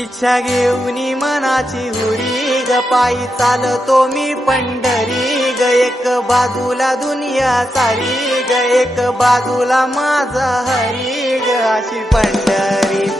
इच्छा घेऊनी मनाची हुरी ग पायी चालतो मी पंढरी ग एक बाजूला दुनिया सारी ग एक बाजूला माझा हरी ग अशी पंढरी